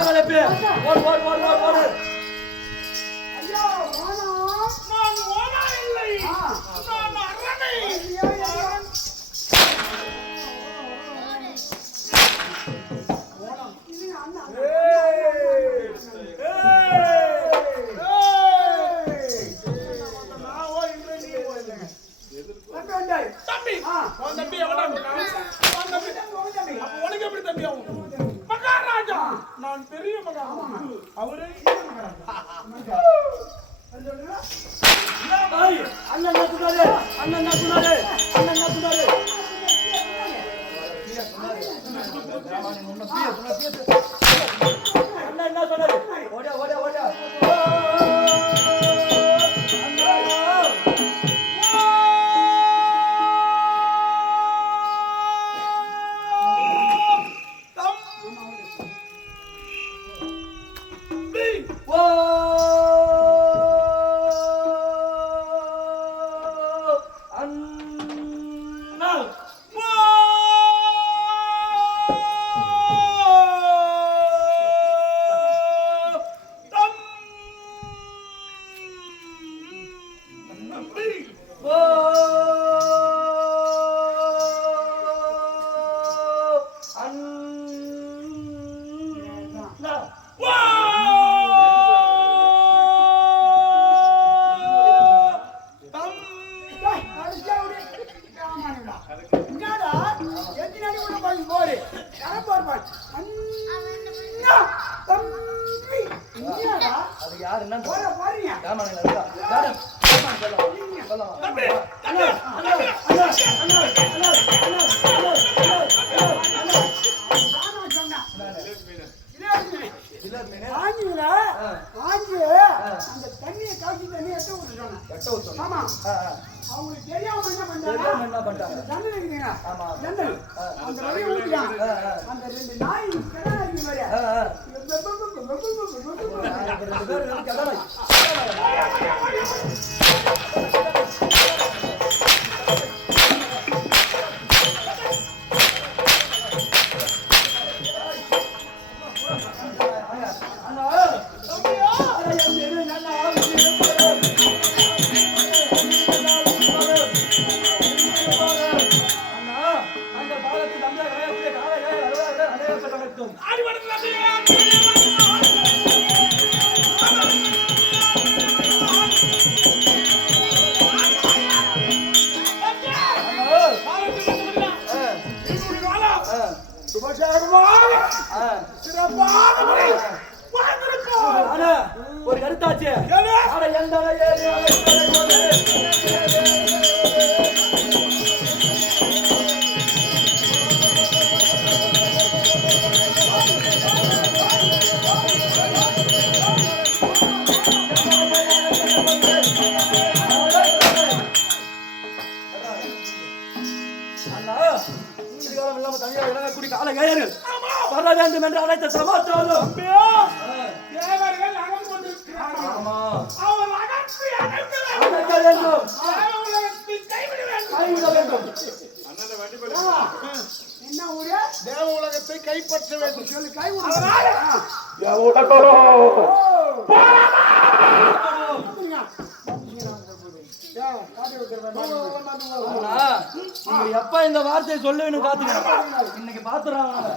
நாகலப்பே ஓடு ஓடு ஓடு ஓடு ஓடு ஐயா ஓனா நான் ஓனா இல்லை நான் அரமை out. ஆஞ்சில அந்த தண்ணியை காய்ச்சி தண்ணி எட்ட ஊற்ற சொன்னேன் எட்ட ஊற்ற என்ன பண்ணாங்க என்ன பண்ணாங்க ஆமா ஜன்னல் அந்த அந்த ரெண்டு நாய் கடை இருக்கு மாதிரி ஒரு கருத்தாச்சு. ஆனா காலங்கையர்கள் வரவேண்டும் என்று அழைத்த சமாச்சாரம் தேவர்கள் தேவ உலகத்தை கைப்பற்ற வேண்டும் சொல்லி கைவிட எப்ப இந்த வார்த்தையை சொல்லுவேன்னு காத்துக்கிறேன் இன்னைக்கு பாத்துறாங்க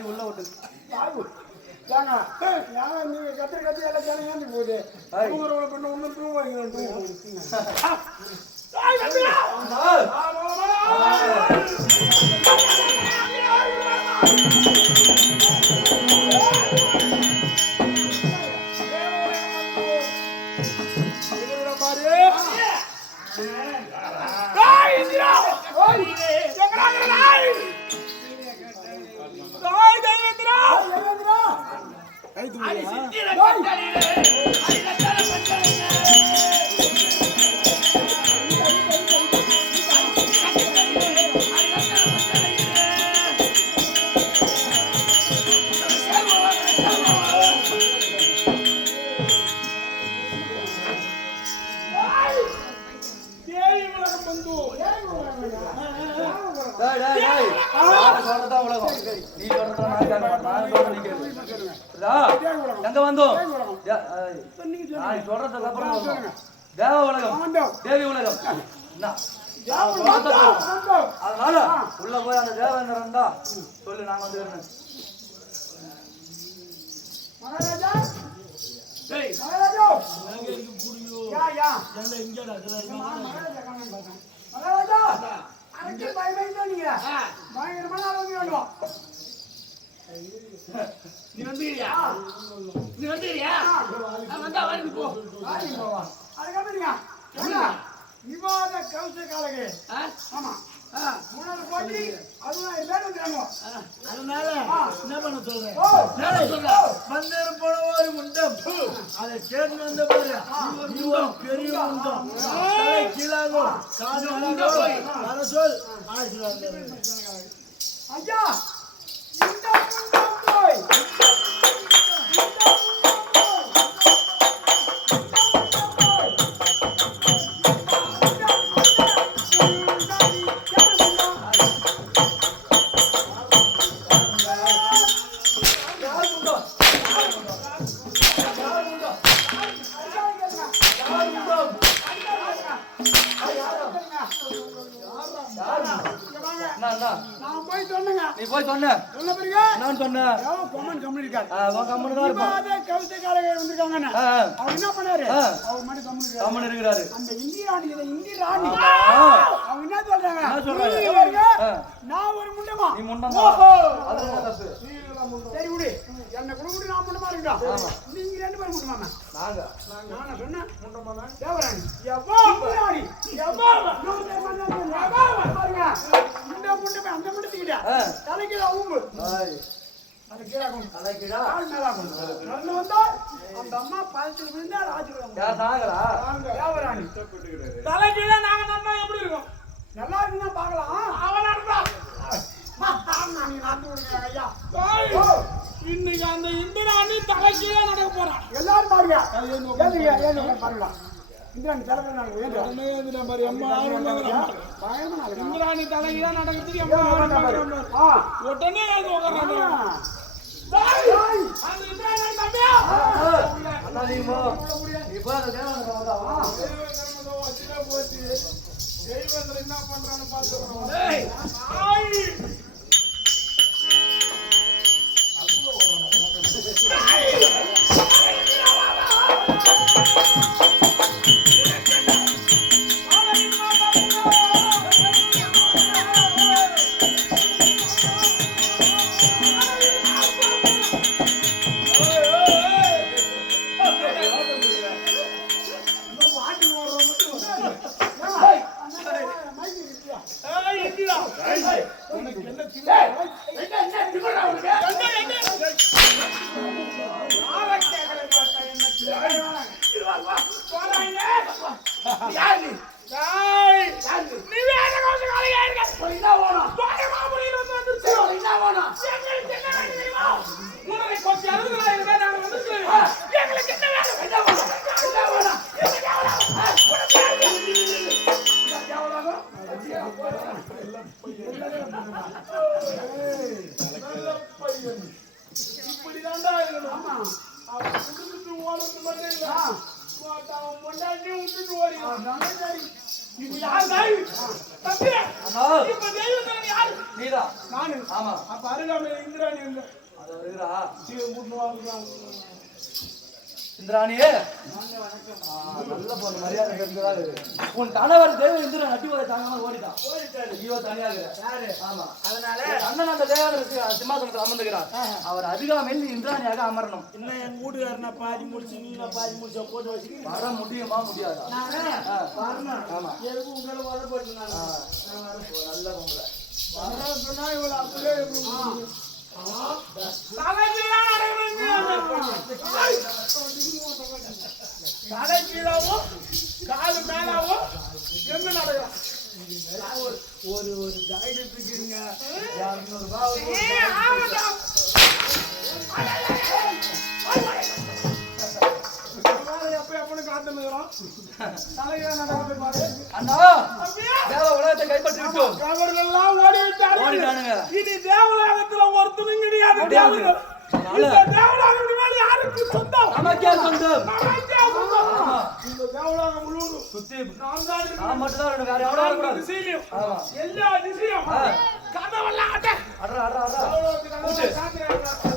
வாய் உள்ள விட்டு. வாய் ஏங்க எல்லாம் ஜனம் ஏந்து போகுது? ஊரவங்களை பண்ண ஒன்றும் தூங்க வாங்கிடும் எங்கடா இருக்கிற நாய்? தேவி உலகம். அதனால உள்ள போய் அந்த தேவேந்திரன் தான். சொல்லு நான் வந்துக்கிறேன் மகாராஜா! டேய், மகாராஜா! யா யா. ஆமா, மகாராஜா காணோம் பார்த்தேன். மகாராஜா! அரைக்கு பயமைந்தோ நீங்க. பயங்கரமான ஆரோக்கியம் வேண்டும் நீ வந்துக்கிறியா? நீ வந்துக்கிறியா? வந்தா வாங்கிட்டு போ. அதுக்கப்புறம் நீங்க? விவாத கவுச காலகே? ஆமா. மூணாவது போட்டி அதுவும் பேர் வந்துடுறாங்க அதனால என்ன பண்ண சொல்றேன் பந்தேறு போன ஒரு முண்டம் அதை சேர்ந்து வந்த பாரு. இவன் பெரிய முண்டம் தலை கீழாகும் காது அழகாகும் வர சொல். ஆசீர்வாதம். ஐயா இந்த நான் போய் சொன்னேங்க நீ போய் சொன்ன சொன்ன பிறகு நான் சொன்ன எவ்வளோ கொமன் கம்மி இருக்காரு அவன் கம்மனு தான் இருப்பான் விவாத கவிதை காலகே வந்திருக்காங்கண்ணா ஆ, ஆ. அவர் என்ன பண்ணாரு. அவர் மட்டும் கம்மன் இருக்கிறாரு அந்த இந்தி ராணி இதை இந்தி ராணி. அவங்க என்ன சொல்றாங்க என்ன சொல்றாங்க? நான் ஒரு முண்டமா நீ முன்னம் ஓஹோ. அது என்ன தப்பு சரி விடு என்ன கூட விட்டு நான் முண்டமா இருக்கட்டும் நீங்க ரெண்டு பேரும் முண்டமா நாங்க நான் சொன்னேன் முண்டமா தான் தேவராணி எவ்வளோ இந்தி ராணி எவ்வளோ இன்னொரு பேர் மன்னன் எவ்வளோ பாருங்க இந்த முண்டமே அந்த முண்டத்துக்கிட்ட ஆ. தலைக்கு ஊம்பு ஏய், அது கீழே கொண்டு தலைக்கீழா? கால் மேல கொண்டு நடந்து வந்தா அந்த அம்மா பழத்தில் விழுந்தா ராஜகுலம் யார் நாங்களா தேவராணி தலைகீழா நாங்க நன்னா எப்படி இருக்கோம்? நல்லா இருக்குன்னா பார்க்கலாம். அவனா இன்னைக்கு அந்த இந்திராணி தலைகீழா நடக்க போறான் எல்லாரும் பாருங்க. பாருங்க. இந்திராணி தலைவர் பயமா நாங்க இந்திராணி ஆரம்பம் பாரு. ஆ. உடனே ஏந்து உக்கார்றாங்க. ஆ. இப்ப தெய்வத்தவன் யாரு? நீதான் நானு. ஆமா. அப்ப அருகாமையில இந்திராணி இல்லை அது வருகிறா வாங்க இந்திராணியே. நல்ல பொண்ணு மரியாதை தெரிஞ்சதா இருக்கு உன் கணவர் தேவ இந்திரன் நட்டி போதை தாங்காம ஓடிட்டான். ஐயோ தனியா இருக்கிற ஆமா. அதனால? அண்ணன் அந்த தேவதர் சிம்மாசனத்தில் அமர்ந்துகிறார் அவர் அதிகாமையில் இந்திராணியாக அமரணும். இன்னும் என் வீட்டுக்காரர் நான் பாதி முடிச்சு நீ பாதி முடிச்ச போட்டு வச்சுக்கிறேன் வர முடியுமா முடியாதா. வரணும் ஆமா. எதுக்கு உங்களை வர போட்டு நல்ல சொன்னா அப்படியே தலைகீழாவோ காலு மேலாவோ என்ன ஒரு ஒரு டைரி பிடிக்கிறீங்க இரநூறுபா. அண்ணா அப்படியா? தேவ உலகத்தை கைப்பற்றி விட்டோம் அவர்களெல்லாம் ஓடிவிட்டார்கள். ஓடிட்டானுங்க. இனி தேவலோகத்துல ஒருத்தனும் கிடையாது சுத்தி. நான் மட்டும் தான் வேற வரக்கூடாது திசையிலும், ஆமா. எல்லா திசையும். கதவெல்லாம் அட்டை. அட்ரா அட்ரா அட்ரா தேவலோகத்துக்கு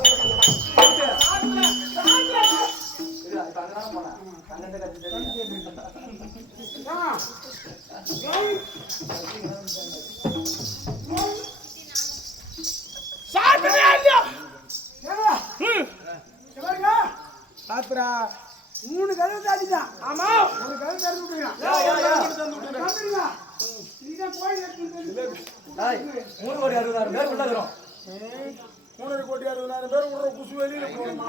மூணு கதவு தாண்டிதான் ஆமா. ஒரு கதவு திறந்து இதுதான் கோயில் மூணு அறுபதாயிரம் பேர் கோடி அறுபதாயிரம் பேர் விடுற குசு வெளியில போகணுமா?